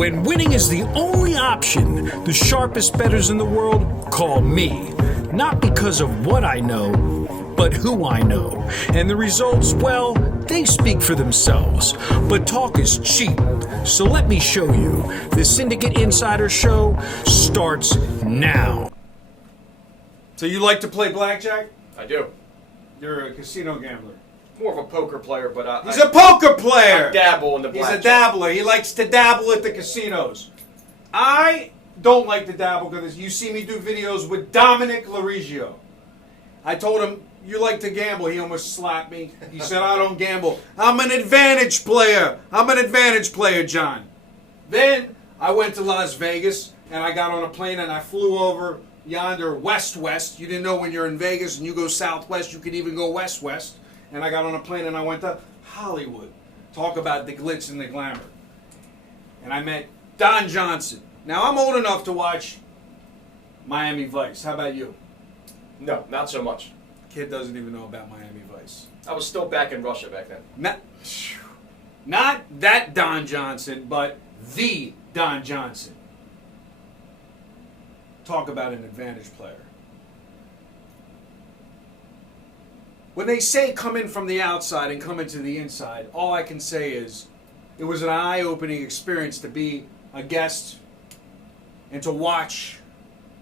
When winning is the only option, the sharpest bettors in the world call me. Not because of what I know, but who I know. And the results, well, they speak for themselves. But talk is cheap, so let me show you. The Syndicate Insider Show starts now. So you like to play blackjack? I do. You're a casino gambler. More of a poker player, but He's a poker player! I dabble in the blackjack. He's a dabbler. He likes to dabble at the casinos. I don't like to dabble because you see me do videos with Dominic Larigio. I told him, you like to gamble. He almost slapped me. He said, I don't gamble. I'm an advantage player. I'm an advantage player, John. Then I went to Las Vegas and I got on a plane and I flew over yonder west-west. You didn't know when you're in Vegas and you go southwest, you could even go west-west. And I got on a plane and I went to Hollywood. Talk about the glitz and the glamour. And I met Don Johnson. Now, I'm old enough to watch Miami Vice. How about you? No, not so much. Kid doesn't even know about Miami Vice. I was still back in Russia back then. Not that Don Johnson, but the Don Johnson. Talk about an advantage player. When they say come in from the outside and come into the inside, all I can say is it was an eye-opening experience to be a guest and to watch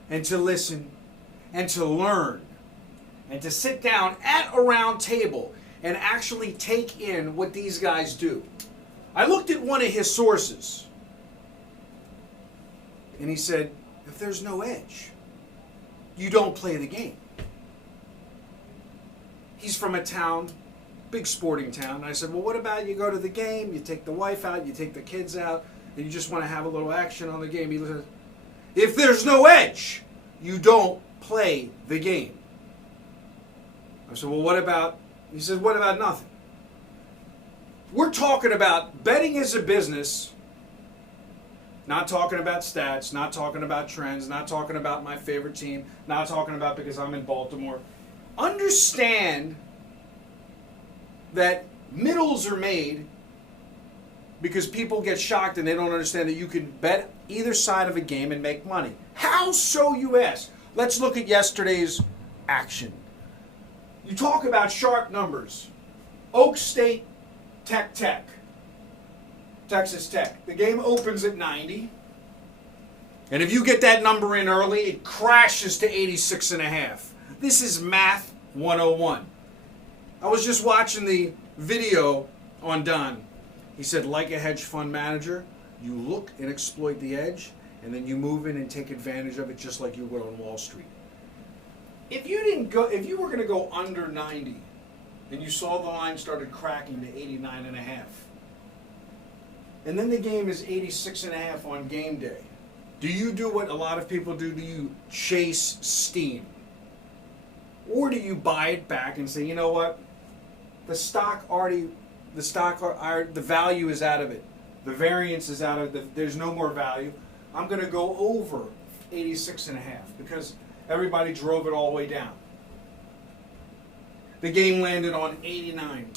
and to listen and to learn and to sit down at a round table and actually take in what these guys do. I looked at one of his sources and he said, if there's no edge, you don't play the game. He's from a town, big sporting town. And I said, well, what about you go to the game, you take the wife out, you take the kids out, and you just want to have a little action on the game. He said, if there's no edge, you don't play the game. I said, well, what about, he said, what about nothing? We're talking about betting as a business, not talking about stats, not talking about trends, not talking about my favorite team, not talking about because I'm in Baltimore. Understand that middles are made because people get shocked and they don't understand that you can bet either side of a game and make money. How so, you ask? Let's look at yesterday's action. You talk about sharp numbers. Oak State, Texas Tech. The game opens at 90. And if you get that number in early, it crashes to 86.5. This is Math 101. I was just watching the video on Don. He said, like a hedge fund manager, you look and exploit the edge, and then you move in and take advantage of it just like you would on Wall Street. If you were going to go under 90, and you saw the line started cracking to 89.5, and then the game is 86.5 on game day, do you do what a lot of people do? Do you chase steam? Or do you buy it back and say, you know what? The value is out of it. The variance is out of it. There's no more value. I'm going to go over 86.5 because everybody drove it all the way down. The game landed on 89.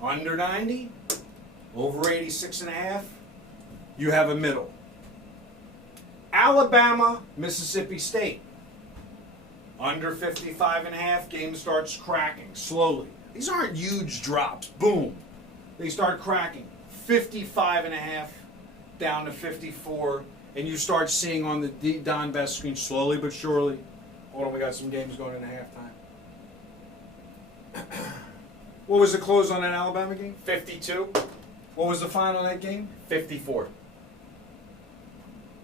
Under 90, over 86.5, you have a middle. Alabama, Mississippi State. Under 55.5, game starts cracking slowly. These aren't huge drops. Boom. They start cracking. 55.5 down to 54. And you start seeing on the Don Best screen slowly but surely. Hold on, we got some games going into halftime. What was the close on that Alabama game? 52. What was the final of that game? 54.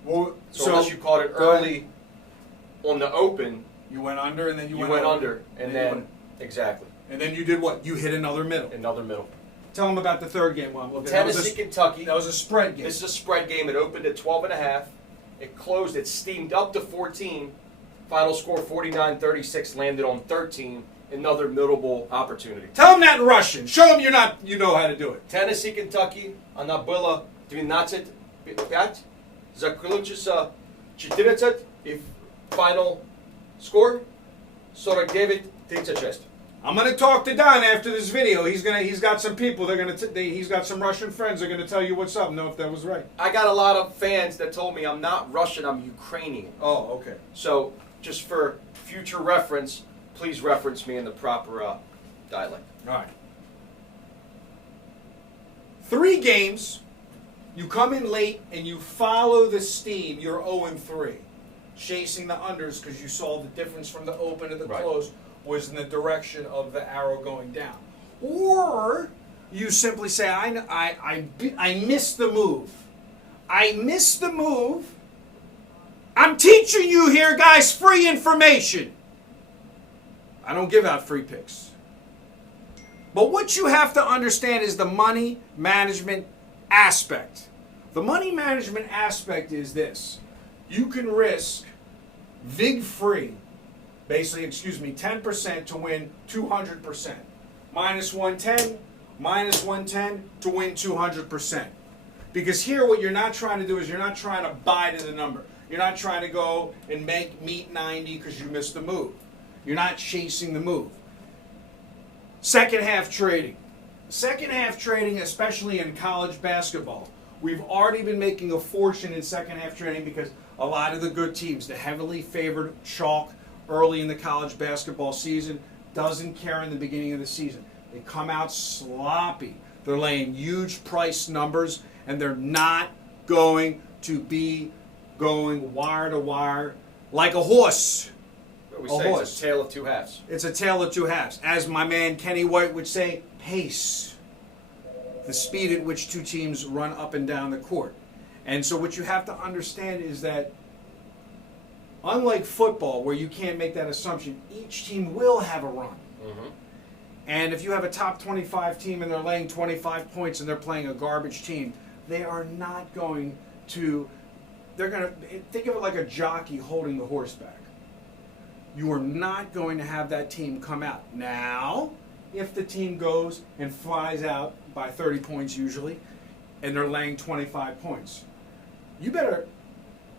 Well, so unless you caught it early on the open, you went under and then you went under. And then exactly. And then you did what? You hit another middle. Another middle. Tell them about the third game. Tennessee, Kentucky. That was a spread game. This is a spread game. It opened at 12.5. It closed. It steamed up to 14. Final score 49-36. Landed on 13. Another notable opportunity. Tell them that in Russian. Show them you know how to do it. Tennessee, Kentucky. Она была 12-5. Заключится 14. И final score 49-36. I'm gonna talk to Don after this video. He's got some people. He's got some Russian friends. They're gonna tell you what's up. Know if that was right. I got a lot of fans that told me I'm not Russian, I'm Ukrainian. Oh, okay. So, just for future reference, please reference me in the proper dialect. All right. 3 games. You come in late and you follow the steam. You're 0-3, chasing the unders because you saw the difference from the open to the close was in the direction of the arrow going down. Or you simply say, I missed the move. I missed the move. I'm teaching you here, guys, free information. I don't give out free picks. But what you have to understand is the money management aspect. The money management aspect is this. You can risk vig free, basically, 10% to win 200%. Minus 110 to win 200%. Because here what you're not trying to do is you're not trying to buy to the number. You're not trying to go and meet 90 because you missed the move. You're not chasing the move. Second half trading. Second half trading, especially in college basketball. We've already been making a fortune in second half trading because a lot of the good teams, the heavily favored chalk early in the college basketball season, doesn't care in the beginning of the season. They come out sloppy. They're laying huge price numbers, and they're not going to be going wire to wire like a horse. We say it's a tale of two halves. It's a tale of two halves. As my man Kenny White would say, pace. The speed at which two teams run up and down the court. And so what you have to understand is that unlike football, where you can't make that assumption, each team will have a run. Mm-hmm. And if you have a top 25 team and they're laying 25 points and they're playing a garbage team, they are not going to, they're going to, think of it like a jockey holding the horse back. You are not going to have that team come out. Now, if the team goes and flies out by 30 points usually, and they're laying 25 points, you better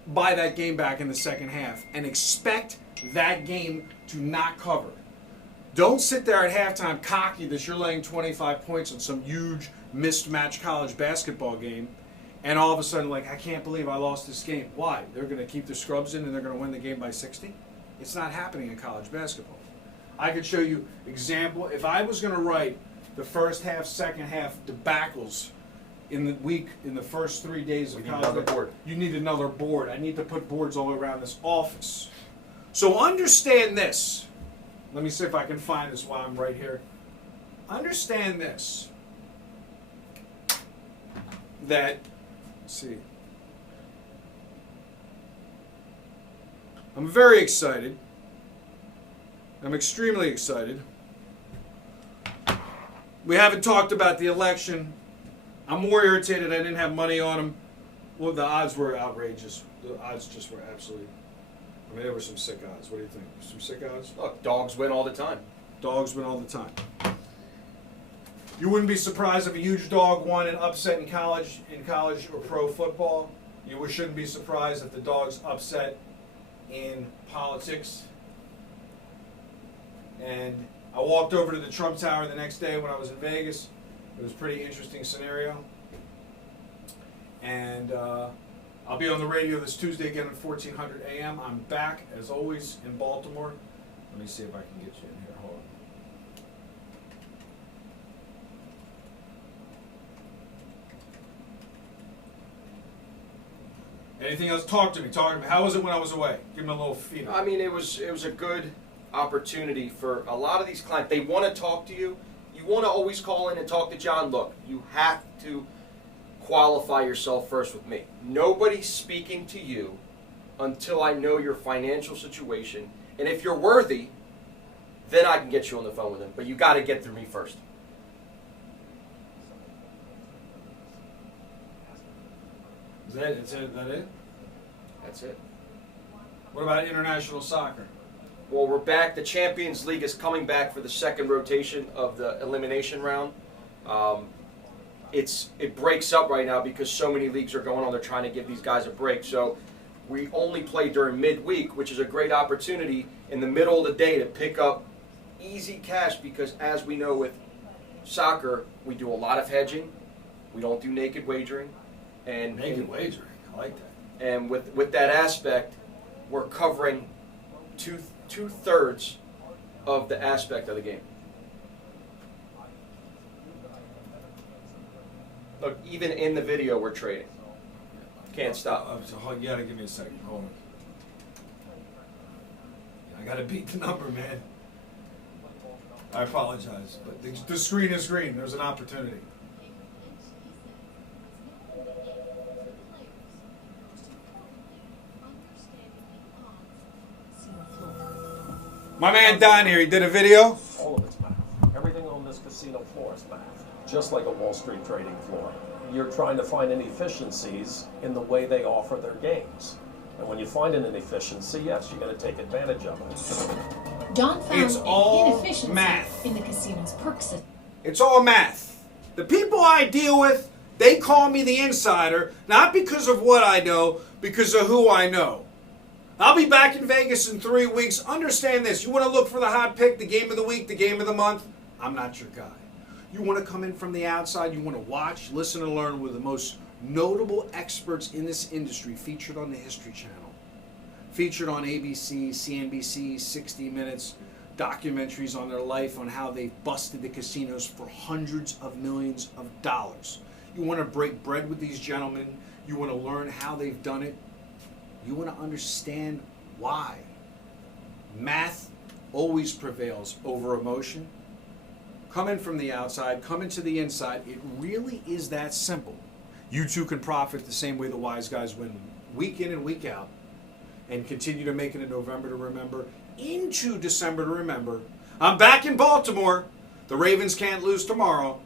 buy that game back in the second half and expect that game to not cover. Don't sit there at halftime cocky that you're laying 25 points on some huge mismatched college basketball game, and all of a sudden, like, I can't believe I lost this game. Why? They're going to keep their scrubs in and they're going to win the game by 60? It's not happening in college basketball. I could show you example. If I was going to write the first half, second half debacles in the first 3 days of college basketball, you need another board. I need to put boards all around this office. So understand this. Let me see if I can find this while I'm right here. Understand this. Let's see. I'm very excited. I'm extremely excited. We haven't talked about the election. I'm more irritated I didn't have money on him. Well, the odds were outrageous. The odds just were absolutely... I mean, there were some sick odds. What do you think? Some sick odds? Look, dogs win all the time. Dogs win all the time. You wouldn't be surprised if a huge dog won an upset in college or pro football. You shouldn't be surprised if the dogs upset in politics. And I walked over to the Trump Tower the next day when I was in Vegas. It was a pretty interesting scenario. And I'll be on the radio this Tuesday again at 1400 a.m. I'm back, as always, in Baltimore. Let me see if I can get you in here. Hold on. Anything else? Talk to me. How was it when I was away? Give me a little feedback. I mean, it was a good opportunity for a lot of these clients. They want to talk to you. You want to always call in and talk to John. Look, you have to qualify yourself first with me. Nobody's speaking to you until I know your financial situation. And if you're worthy, then I can get you on the phone with them. But you got to get through me first. Is that it? That's it. What about international soccer? Well, we're back. The Champions League is coming back for the second rotation of the elimination round. It breaks up right now because so many leagues are going on. They're trying to give these guys a break. So we only play during midweek, which is a great opportunity in the middle of the day to pick up easy cash because, as we know with soccer, we do a lot of hedging. We don't do naked wagering. Naked wagering. I like that. And with that aspect, we're covering two-thirds of the aspect of the game. Look, even in the video, we're trading. Can't stop. You gotta give me a second. Hold on. I gotta beat the number, man. I apologize, but the screen is green. There's an opportunity. My man Don here, he did a video. All of it's math. Everything on this casino floor is math, just like a Wall Street trading floor. You're trying to find inefficiencies in the way they offer their games. And when you find an inefficiency, yes, you're going to take advantage of it. Don found It's all an inefficiency math. in the casino's perk system. It's all math. The people I deal with, they call me the insider, not because of what I know, because of who I know. I'll be back in Vegas in 3 weeks. Understand this. You want to look for the hot pick, the game of the week, the game of the month? I'm not your guy. You want to come in from the outside. You want to watch, listen, and learn with the most notable experts in this industry featured on the History Channel. Featured on ABC, CNBC, 60 Minutes, documentaries on their life, on how they've busted the casinos for hundreds of millions of dollars. You want to break bread with these gentlemen. You want to learn how they've done it. You want to understand why. Math always prevails over emotion. Come in from the outside, come into the inside. It really is that simple. You too can profit the same way the wise guys win week in and week out, and continue to make it a November to remember, into December to remember. I'm back in Baltimore. The Ravens can't lose tomorrow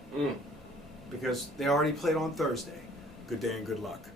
because they already played on Thursday. Good day and good luck.